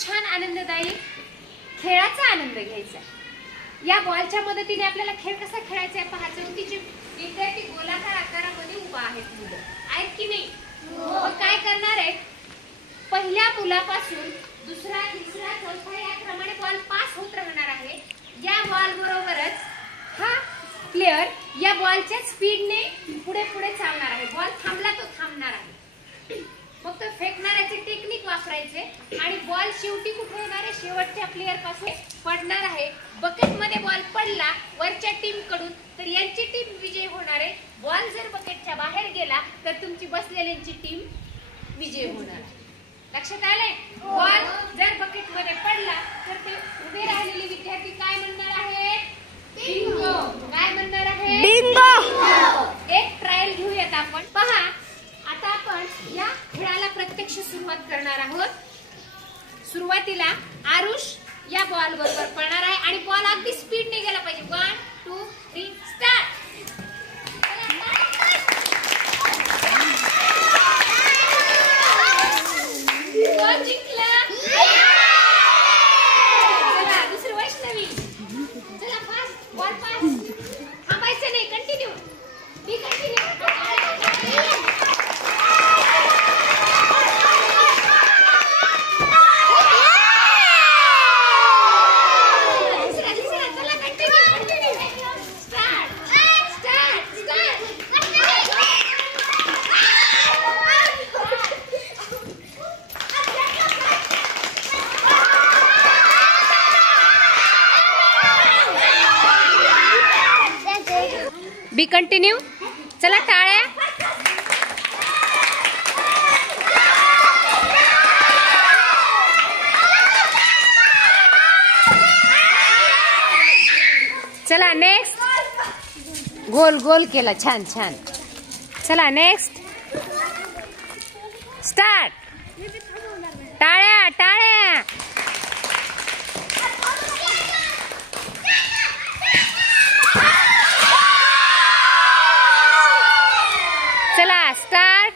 छान आनंददायी खेळाचा आनंद घ्यायचा। या बॉलच्या मदतीने आपल्याला खेळ कसा खेळायचा आहे पाहायचं। चौथीचे विद्यार्थी गोलाकार आकारामध्ये उभा आहेत, मुलं आहेत की नाही? मग काय करणार आहे, पहिल्या मुलापासून दुसरा तिसरा चौथा याप्रमाणे बॉल पास होत राहणार आहे। या बॉल बरोबरच हा प्लेयर या बॉलच्या स्पीडने पुढे पुढे चालणार आहे। बॉल थांबला तो थांबणार आहे। फक्त फेकणाऱ्याचे टेक्निक वापरायचे आणि बॉल शेवटी कुठे येणार आहे, शेवटच्या प्लेयर पासून पडणार आहे। बकेट मध्ये बॉल पडला वरच्या टीम कडून तर यांची टीम विजयी होणार आहे। बॉल जर बकेटच्या बाहेर गेला तर तुमची बसलेल्यांची टीम विजयी होणार आहे। लक्षात आलंय? बॉल जर बकेट मध्ये पडला तर ते उभे राहिलेले विद्यार्थी काय म्हणणार आहेत? बिंगो। काय म्हणणार आहे? बिंगो। एक ट्रायल घेऊयात आपण। पहा आता आपण या खेळाला प्रत्यक्ष सुरुवात करणार आहोत। सुरुवातीला आरुष या बॉल बरोबर पळणार आहे आणि बॉल अगदी स्पीडने गेला पाहिजे। 1 2 3 स्टार्ट। कोण जिंकलं? चला दुसरी वैष्णवी। चला फास्ट बॉल पास, थांबायचं नाही, कंटिन्यू बी कंटिन्यू। बी कंटिन्यू। चला टाळ्या। चला नेक्स्ट। गोल गोल केला, छान छान। चला नेक्स्ट स्टार्ट। टाळ्या टाळ्या। चला स्टार्ट।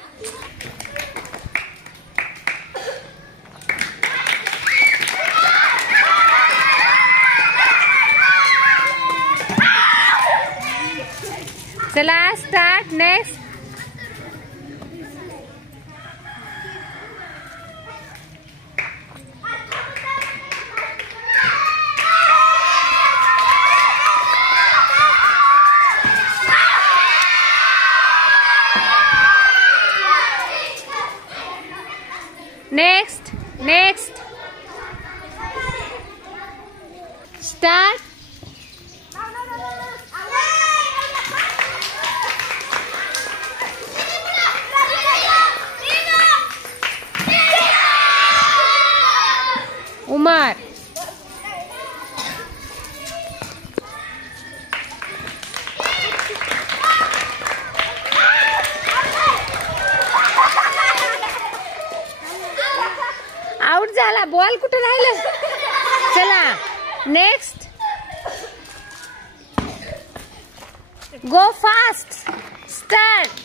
चला start next. Next next start. Umar out झाला, बॉल कुठे राहिला? चला next. Go fast start.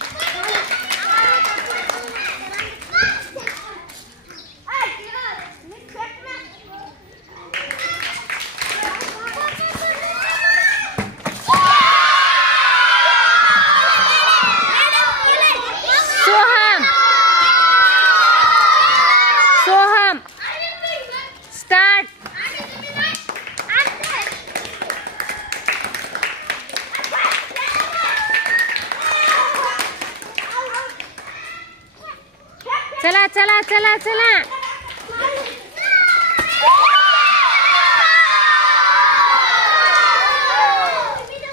Soham Soham start. चला चला चला चला।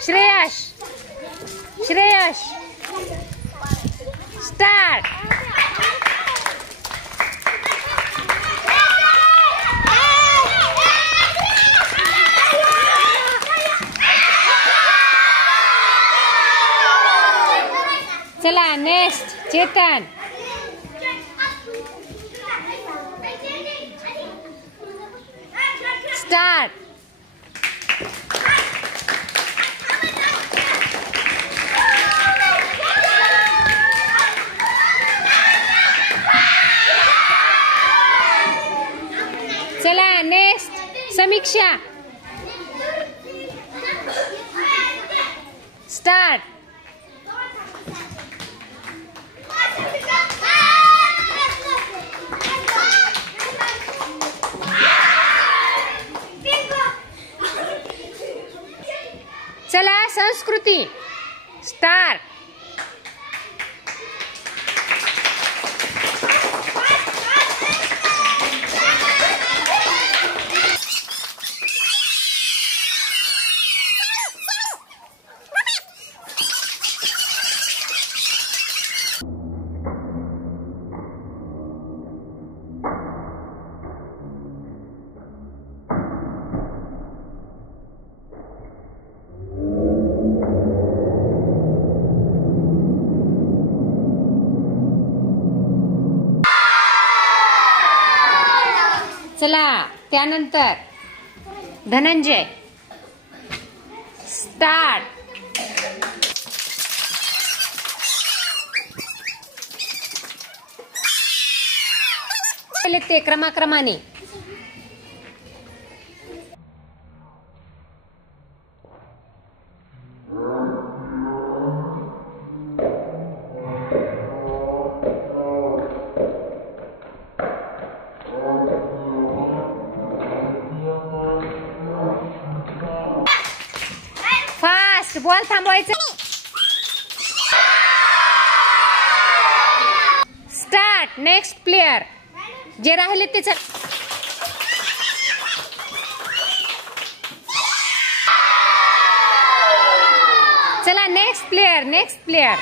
श्रेयश श्रेयश स्टार्ट। चला नेक्स्ट चेतन। स्टार्ट। चला नेक्स्ट समीक्षा स्टार्ट. चला संस्कृती स्टार्ट. चला त्यानंतर धनंजय स्टार्ट. पहिले ते क्रमाक्रमाने. बॉल थांबवायचा. स्टार्ट. नेक्स्ट प्लेयर जे राहिले ते चला नेक्स्ट प्लेयर.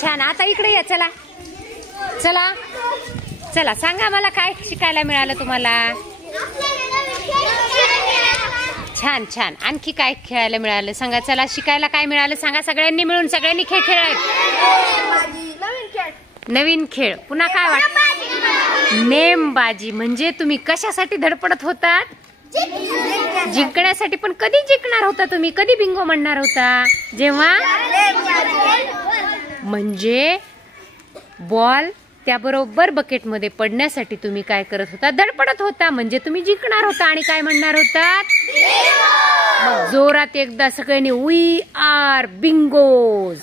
छान. आता इकडे या. चला सांगा मला काय शिकायला मिळालं तुम्हाला. छान. आणखी काय खेळायला मिळालं सांगा. चला शिकायला काय मिळालं सांगा. सगळ्यांनी मिळून सगळ्यांनी खेळ खेळायचे. नवीन खेळ. पुन्हा काय वाटत. नेमबाजी म्हणजे तुम्ही कशासाठी धडपडत होतात. जिंकण्यासाठी. पण कधी जिंकणार होता तुम्ही. कधी बिंगो म्हणणार होता. जेव्हा म्हणजे बॉल त्याबरोबर बकेटमध्ये पडण्यासाठी तुम्ही काय करत होता. धडपडत होता. म्हणजे तुम्ही जिंकणार होता. आणि काय म्हणणार होतात. मग जोरात एकदा सगळ्यांनी वी आर बिंगोज.